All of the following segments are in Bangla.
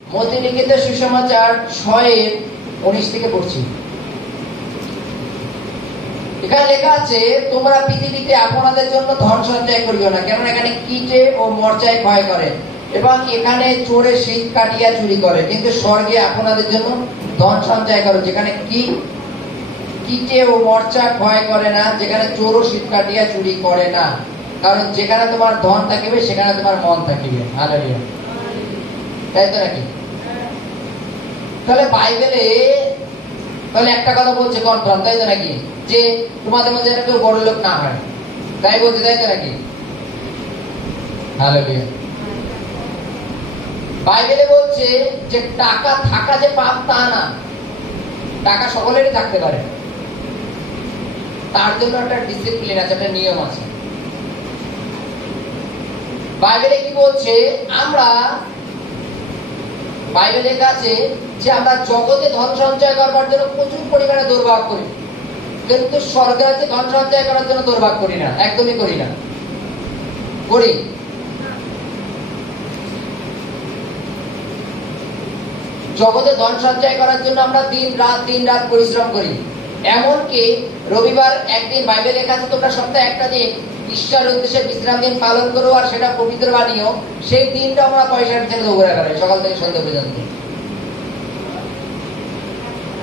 মতি লিখিত সুসমাচার 6:19 থেকে পড়ছি। এখানে লেখা আছে, তোমরা পৃথিবীতে আপনাদের জন্য ধন সঞ্চয় করিও না, কেননা এখানে কীটে ও মরচায় ক্ষয় করে এবং এখানে চোরে শীত কাটিয়া চুরি করে, কিন্তু স্বর্গে আপনাদের জন্য ধন সঞ্চয় করো, যেখানে কীটে ও মরচা ক্ষয় করে না, যেখানে চোর ও শীত কাটিয়া চুরি করে না। কারণ যেখানে তোমার ধন থাকিবে সেখানে তোমার মন থাকিবে। হালেলুয়া। তাই তো নাকি? তাহলে বাইবেলে তাহলে একটা কথা বলছে কনফার্ম, তাই তো নাকি, যে তোমাদের মধ্যে যেন কেউ বড় লোক না হয়, তাই বলছে, তাই তো নাকি? হালেলুয়া। বাইবেলে বলছে যে টাকা থাকা যে পাপ তা না, টাকা সকলেরই থাকতে পারে, তার জন্য একটা ডিসিপ্লিন আছে, একটা নিয়ম আছে। বাইবেলে কি বলছে? বাইবেলে লেখা আছে যে আমরা জগতে ধন সঞ্চয় করবার জন্য প্রচুর পরিমাণে দৌড়ভাগ করি, কিন্তু স্বর্গে ধন সঞ্চয় করার জন্য দৌড়ভাগ করি না, একদমই করি না। করি? জগতে ধন সঞ্চয় করার জন্য আমরা দিন রাত পরিশ্রম করি। এমনকি রবিবার একদিন বাইবেলে লেখা আছে, তোমরা সপ্তাহে একটা দিন ঈশ্বরের উদ্দেশ্যে বিশ্রাম দিন পালন করো আর সেটা পবিত্র বানিও। সেই দিনটা আমরা পয়সার পিছনে দৌড়ে বেড়াই সকাল থেকে সন্ধ্যা পর্যন্ত।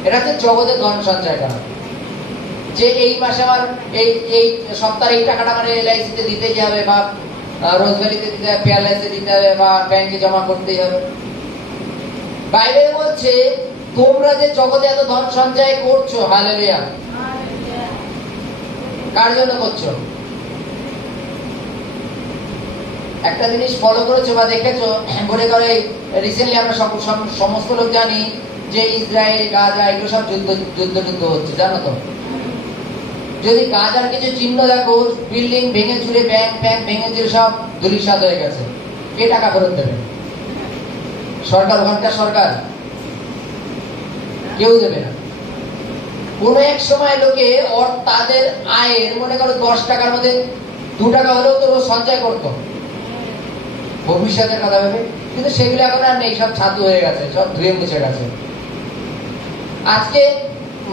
এটা হচ্ছে জগতে ধন সঞ্চয় করা, যে এই মাসে আমার এই সপ্তাহে এই টাকাটা আমার LIC তে দিতেই হবে, বা রোজভ্যালিতে দিতে হবে, পেয়ারলাইসে দিতে হবে, বা ব্যাংকে জমা করতেই হবে। বাইবেল বলছে তোমরা যে জগতে এত ধন সঞ্চয় করছো, হালেলুয়া, কার জন্য করছো? একটা জিনিস ফলো করেছো বা দেখেছো, মনে করে রিসেন্টলি আমরা সমস্ত লোক জানি যে ইসরায়েল, গাজা এগুলো সব যুদ্ধ হচ্ছে, জানো তো? যদি গাজার কিছু চিহ্ন দেখো, বিল্ডিং ভেঙে চুরে, ব্যাংক ভেঙে চুরে সব ধূলিসাৎ হয়ে গেছে, কে টাকা ফেরত দেবে? সরকার? ওখানকার সরকার কেউ দেবে না। কোন এক সময় লোকে তাদের আয়ের মনে করো 10 টাকার মধ্যে 2 টাকা হলেও তো রোজ সঞ্চয় করতো ভবিষ্যতের কথা ভেবে, কিন্তু সেগুলো এখন আর নেই, সব ছাতু হয়ে গেছে, সব ধুয়ে মুছে গেছে। আজকে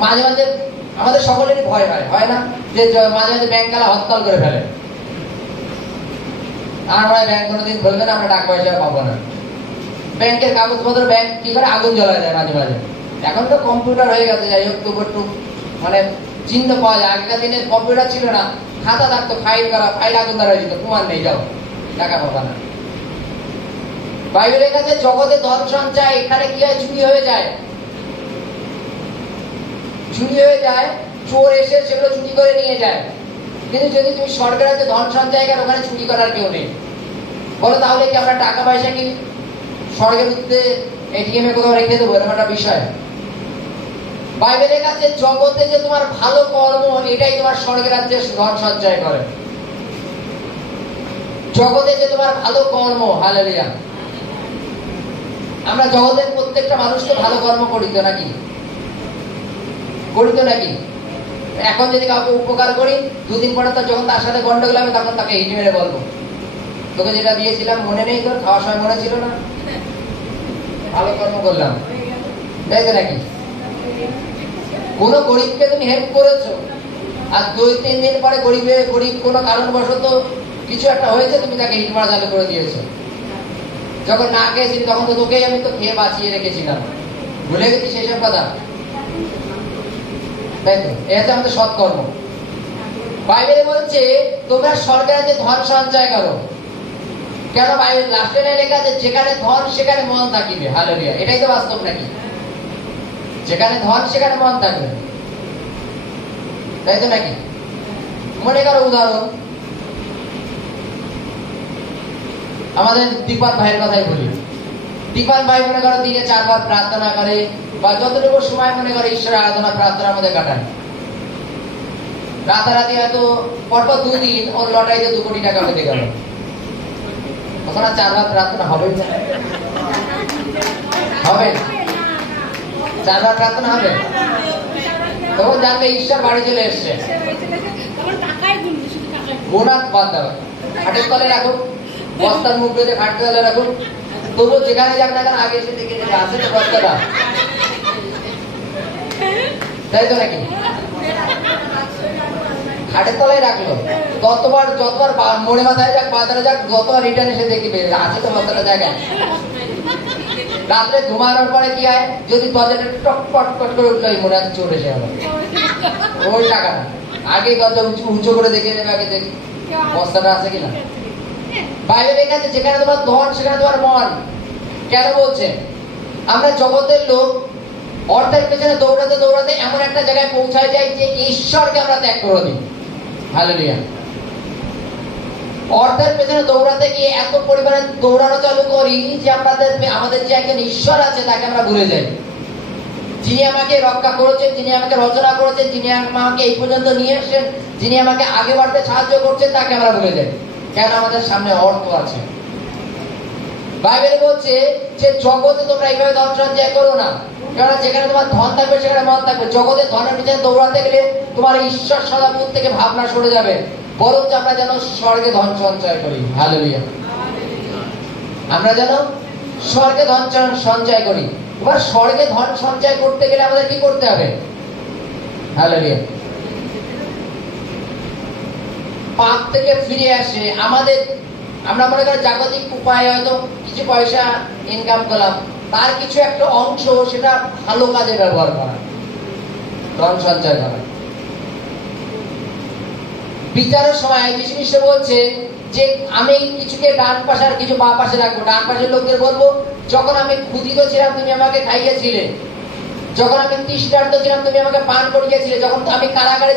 মাঝে মাঝে আমাদের সকলেরই ভয় হয় না, যে মাঝে মাঝে ব্যাংকওয়ালা হরতাল করে ফেলে, আর হয় ব্যাংক কোনোদিন খুলবে না, আমরা টাকা পয়সা পাবো না। ব্যাংকের কাগজপত্র ব্যাংক কি করে আগুন জ্বলা যায় মাঝে মাঝে। এখন তো কম্পিউটার হয়ে গেছে, যাই হোক, তবু একটু মানে চিহ্ন পাওয়া যায়। আগেকার দিনে কম্পিউটার ছিল না, খাতা থাকতো, ফাইল আগুন ধরা যেত, প্রমাণ নেই, যাও টাকা পাবা না। বাইবেলের কাছে জগতে ধন সঞ্চয়, এখানে কি হয়? চুরি হয়ে যায়, চোর এসে সেগুলো চুরি করে নিয়ে যায়। কিন্তু যদি তুমি সরকার আছে ধন সঞ্চয় কর, ওখানে চুরি করার কেউ নেই। বলো তাহলে কি আমরা টাকা পয়সা কি স্বর্গের মধ্যে ATM এ কোথাও রেখে দেবো? এরকম একটা বিষয়। বাইবেলের কাছে জগতে যে তোমার ভালো কর্ম, এটাই তোমার স্বর্গের রাজ্যে ধন সঞ্চয় করে। জগতে যে তোমার ভালো কর্ম, হালেলুয়া। আমরা জগতের প্রত্যেকটা মানুষ তো ভালো কর্ম করিত নাকি? এখন যদি কাউকে উপকার করি, 2 দিন পরে যখন তার সাথে গন্ডগোল হবে, তখন তাকে হিট মেরে বলবো, তোকে যেটা দিয়েছিলাম মনে নেই, তোর খাওয়ার সময় মনে ছিল না, ভালো কর্ম করলাম, তাই তো নাকি? কোন গরিবকে তুমি হেল্প করেছো, আর 2-3 দিন পরে গরিব কোনো কারণবশত কিছু একটা হয়েছে, তুমি তাকে হিট মারা চালু করে দিয়েছো। যখন না খেয়েছিলি তখন তো তোকেই আমি তো খেয়ে বাঁচিয়ে রেখেছিলাম, ভুলে গেছি সেসব কথা, তাই তো? এটা হচ্ছে আমাদের সৎকর্ম। বাইবেলে বলছে তোমরা স্বর্গের যে ধন সঞ্চয় করো, কেন? বাইবেল লাস্টে লেখা আছে যেখানে ধন সেখানে মন থাকিবে, হালেলুয়া। এটাই তো বাস্তব নাকি? যেখানে ধন সেখানে মন থাকবে, তাই তো নাকি? মনে করো উদাহরণ, আমাদের দীপান ভাইয়ের কথাই বলি। দীপান ভাই মনে করো দিনে 4 বার প্রার্থনা করে, বা যতটুকু সময় মনে করে ঈশ্বরের আরাধনা প্রার্থনার মধ্যে কাটায়। রাতারাতি হয়তো পরপর 2 দিন ওর লটারিতে 2 কোটি টাকা পেতে গেল, তখন আর 4 বার প্রার্থনা হবে না? 4 বার প্রার্থনা হবে? তখন জানবে ঈশ্বর বাড়ি চলে এসছে। গোনা বাদ দাও, খাটের তলে রাখো, বস্তার মুখ বেঁধে খাটের তলে রাখো, তবু যেখানে যাক না কেন আগে এসে দেখে যেতে আছে না বস্তাটা, তাই তো নাকি? খাটের তলায় রাখলো, যতবার মোড়ে মাথায় যাক বাজারে যাক যতবার রিটার্ন এসে দেখবে আছে তো বস্তাটা জায়গায়। রাত্রে ঘুমানোর পরে কি হয়, যদি দরজাটা টকপট করে উঠলো মনে হচ্ছে চোর এসে আমার ওই টাকাটা আগে দরজা উঁচু করে দেখে নেবে, আগে দেখি বস্তাটা আছে কিনা। বাইরে লেখা আছে যেখানে তোমার ধন সেখানে তোমার মন। কেন বলছে? আমরা জগতের লোক অর্থের পেছনে দৌড়াতে দৌড়াতে এমন একটা জায়গায় পৌঁছায় যাই যে ঈশ্বরকে আমরা ত্যাগ করে দিই। হালেলুয়া। অর্থের পেছনে দৌড়াতে গিয়ে এত পরিমাণে দৌড়ানো চালু করি যে আমাদের যে একজন ঈশ্বর আছে তাকে আমরা ভুলে যাই। যিনি আমাকে রক্ষা করেছেন, যিনি আমাকে রচনা করেছেন, যিনি আমাকে এই পর্যন্ত নিয়ে এসেছেন, যিনি আমাকে আগে বাড়তে সাহায্য করছেন তাকে আমরা ভুলে যাই। কেন? আমাদের সামনে অর্থ আছে। বাইবেল বলছে যে জগতে তোমরা এইভাবে ধন সঞ্চয় করো না, কারণ যেখানে তোমার ধন থাকবে সেখানে মন থাকবে। জগতে ধনের পিছনে দৌড়াতে গেলে তোমার ঈশ্বর সদাপুর থেকে ভাবনা সরে যাবে। বরং আমরা যেন স্বর্গে ধন সঞ্চয় করি। হালেলুয়া। আমরা যেন স্বর্গে ধন সঞ্চয় করি। এবার স্বর্গে ধন সঞ্চয় করতে গেলে আমাদের কি করতে হবে? হালেলুয়া। পাপ থেকে ফিরে আসে আমরা মনে করি জাগতিক উপায়ে হয়তো কিছু পয়সা ইনকাম করলাম, তার কিছু একটা অংশ সেটা ভালো কাজে ব্যবহার করা, ধন সঞ্চয় করা। বিচারের সময় যিশু বলছে যে আমি কিছুকে ডান পাশে আর কিছু বাঁ পাশে রাখবো। ডান পাশের লোকদের বলবো, যখন আমি ক্ষুধিত ছিলাম তুমি আমাকে খাইয়েছিলে, যখন আমি তৃষ্ণার্ত ছিলাম তুমি আমাকে পান করিয়েছিলে, যখন আমি কারাগারে